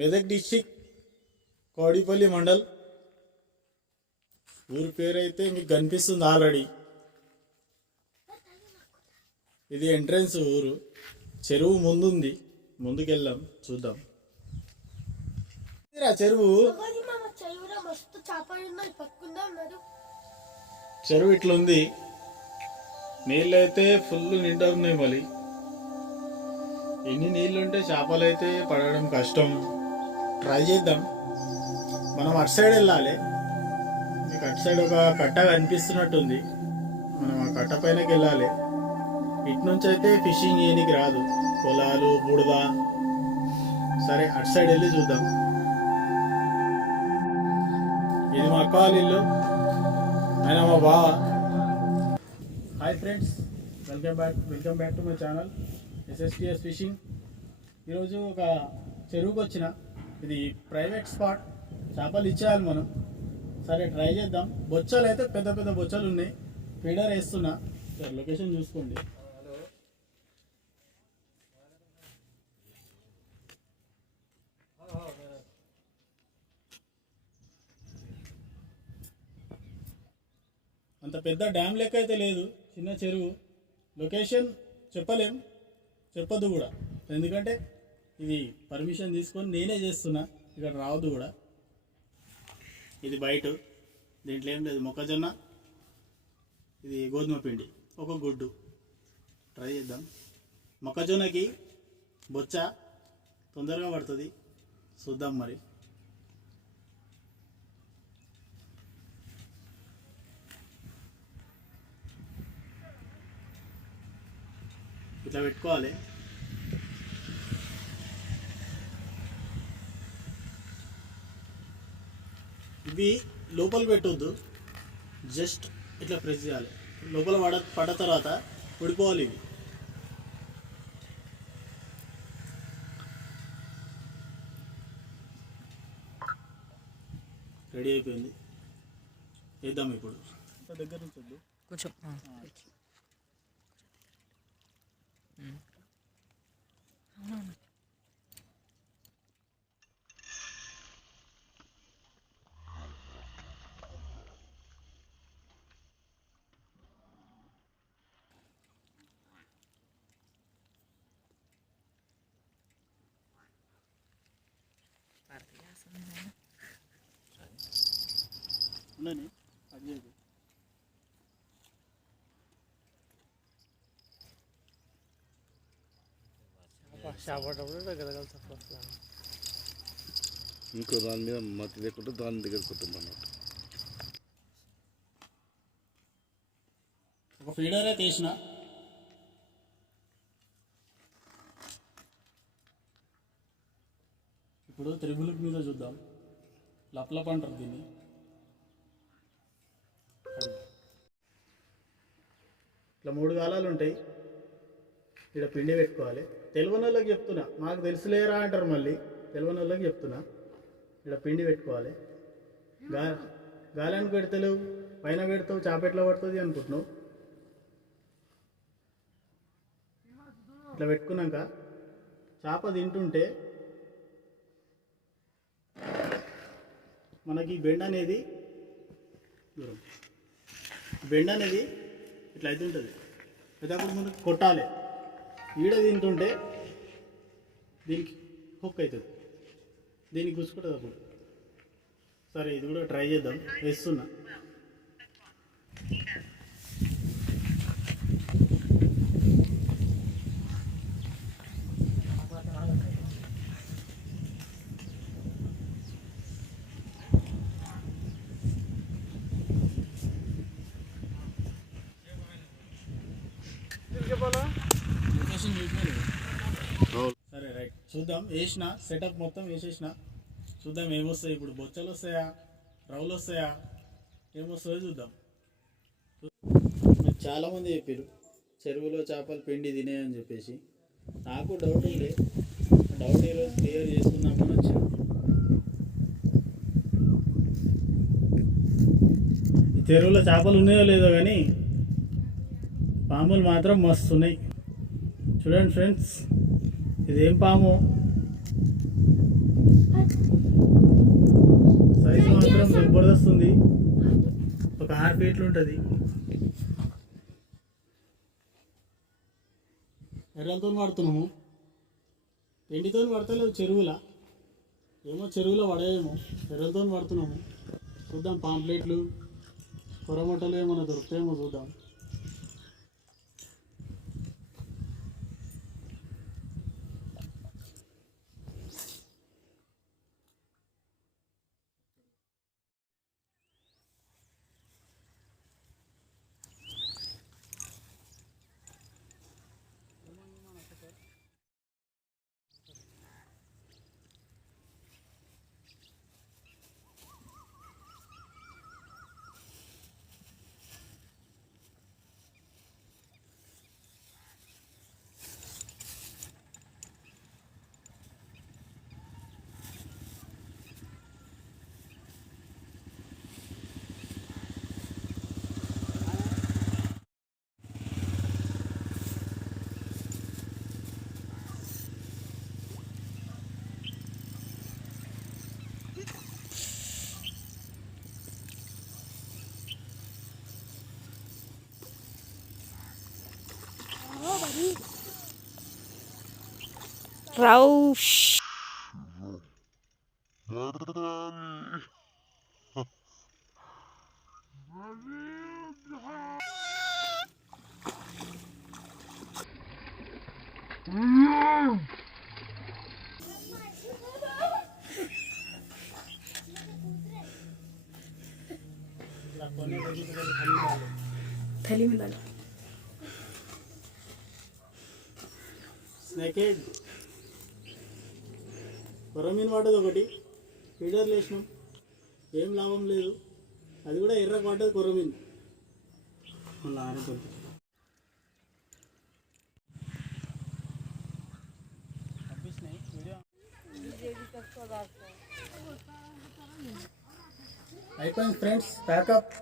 Medak district Kodipalli mandal ఊరి పేరు అయితే మీకు కనిపిస్తుంది ఆల్రెడీ. ఇది ఎంట్రన్స్ ఊరు. చెరువు ముందుంది, ముందుకెళ్దాం చూద్దాం. చెరువు చెరువు ఇట్లుంది. నీళ్ళు అయితే ఫుల్ నిండా ఉన్నాయి. మళ్ళీ ఎన్ని నీళ్ళుంటే చేపలు అయితే పడడం కష్టం. ట్రై చేద్దాం. మనం అటు సైడ్ వెళ్ళాలి. మీకు అటు సైడ్ ఒక కట్ట కనిపిస్తున్నట్టుంది. మనం ఆ కట్ట పైనకి వెళ్ళాలి. ఇటు నుంచి అయితే ఫిషింగ్ చేయనికి రాదు. పొలాలు బుడద. సరే అటు సైడ్ వెళ్ళి చూద్దాం. ఇది మా అక్క వాళ్ళ ఇల్లు, ఆయన మా బావ. Hi friends, welcome back to my channel SSTS fishing. ఈరోజు ఒక చెరువుకి వచ్చిన. ఇది ప్రైవేట్ స్పాట్. చేపలు ఇచ్చేయాలి మనం. సరే ట్రై చేద్దాం. బొచ్చలు అయితే పెద్ద పెద్ద బొచ్చలు ఉన్నాయి. ఫీడర్ వేస్తున్నా. సరే లొకేషన్ చూసుకోండి. అంత పెద్ద డ్యామ్ లెక్క అయితే లేదు, చిన్న చెరువు. లొకేషన్ చెప్పొద్దు కూడా, ఎందుకంటే ఇది పర్మిషన్ తీసుకొని నేనే చేస్తున్నా. ఇక్కడ రావద్దు కూడా. ఇది బయట. దీంట్లో ఏం లేదు. మొక్కజొన్న, ఇది గోధుమ పిండి, ఒక గుడ్డు. ట్రై చేద్దాం. మొక్కజొన్నకి బొచ్చ తొందరగా పడుతుంది. చూద్దాం మరి. ఇట్లా పెట్టుకోవాలి. ఇవి లోపల పెట్టొద్దు, జస్ట్ ఇట్లా ప్రెస్ చేయాలి. లోపల పడ్డ తర్వాత ఉడిపోవాలి. ఇవి రెడీ అయిపోయింది. వేద్దాం ఇప్పుడు. దగ్గర నుంచి వద్దు, కొంచెం ఉండని అది చేయదు. ఇంకో దాని మీద మట్టి లేకుండా దాని దగ్గర కొట్టాం అన్నట్టు. ఒక ఫీడర్ అయితే వేసిన. ఇప్పుడు త్రిబుల్ మీద చూద్దాం. లప్లప్ అంటారు దీన్ని. ఇట్లా 3 గాలాలు ఉంటాయి. ఇక్కడ పిండి పెట్టుకోవాలి. తెలియని వాళ్ళకి చెప్తున్నా, మాకు తెలుసులేరా అంటారు. మళ్ళీ తెలియని వాళ్ళకి చెప్తున్నా. ఇక్కడ పిండి పెట్టుకోవాలి. గాలానికి పెడతలేవు, పైన పెడతావు, చేప ఎట్లా పడుతుంది అనుకుంటున్నావు. ఇట్లా పెట్టుకున్నాక చేప తింటుంటే మనకి బెండ్ అనేది ఇట్లా అయితే ఉంటుంది. అయితే అప్పుడు మనకు కొట్టాలి. ఈడ తింటుంటే దీనికి హుక్ అవుతుంది, దీనికి గుచ్చుకుంటుంది అప్పుడు. సరే ఇది కూడా ట్రై చేద్దాం. వేస్తున్నా. సరే రైట్, చూద్దాం. వేసిన సెటప్ మొత్తం వేసేసిన. చూద్దాం ఏమొస్తాయి ఇప్పుడు. బొచ్చలు వస్తాయా, రవ్వులు వస్తాయా ఏమొస్తుందో చూద్దాం. చాలామంది చెప్పారు చెరువులో చేపలు పిండి తినేయని చెప్పేసి. నాకు డౌట్ ఉండే, డౌట్ ఈరోజు క్లియర్ చేసుకుందామని వచ్చాను. ఈ చెరువులో చేపలు ఉన్నాయో లేదో కానీ పాములు మాత్రం మస్తు ఉన్నాయి. చూడండి ఫ్రెండ్స్, ఇదేం పాము, సైజు మాత్రం జబర్దస్త్ ఉంది. ఒక 6 ఫీట్లు ఉంటుంది. ఎర్రలతో పడుతున్నాము, ఎండితో పడతలేవు చెరువులా. ఏమో చెరువులో పడేమో, ఎర్రలతో పడుతున్నాము. చూద్దాం, పాంప్లెట్లు కొరమొట్టలు ఏమైనా దొరుకుతాయేమో చూద్దాం. Raush. थैली में डालो. స్నేక్ హెడ్ కొరమీన్ పడ్డది ఒకటి, ఫీడర్లు వేసినాం, ఏం లాభం లేదు. అది కూడా ఎర్ర పడ్డది కొరమీన్. మళ్ళీ ఆడుతుంది. అయిపోయింది ఫ్రెండ్స్, ప్యాకప్.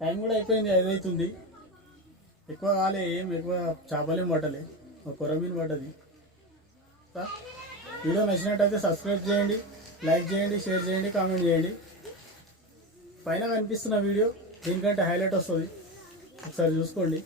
టైం కూడా అయిపోయింది, 5 అవుతుంది. ఎక్కువ కాలే, ఏం ఎక్కువ చేపలేం పట్టలే, ఒక కొరమీన్ పడ్డది. వీడియో నచ్చినట్టయితే సబ్స్క్రైబ్ చేయండి, లైక్ చేయండి, షేర్ చేయండి, కామెంట్ చేయండి. పైన కనిపిస్తున్న వీడియో దీనికంటే హైలైట్ వస్తుంది, ఒకసారి చూసుకోండి.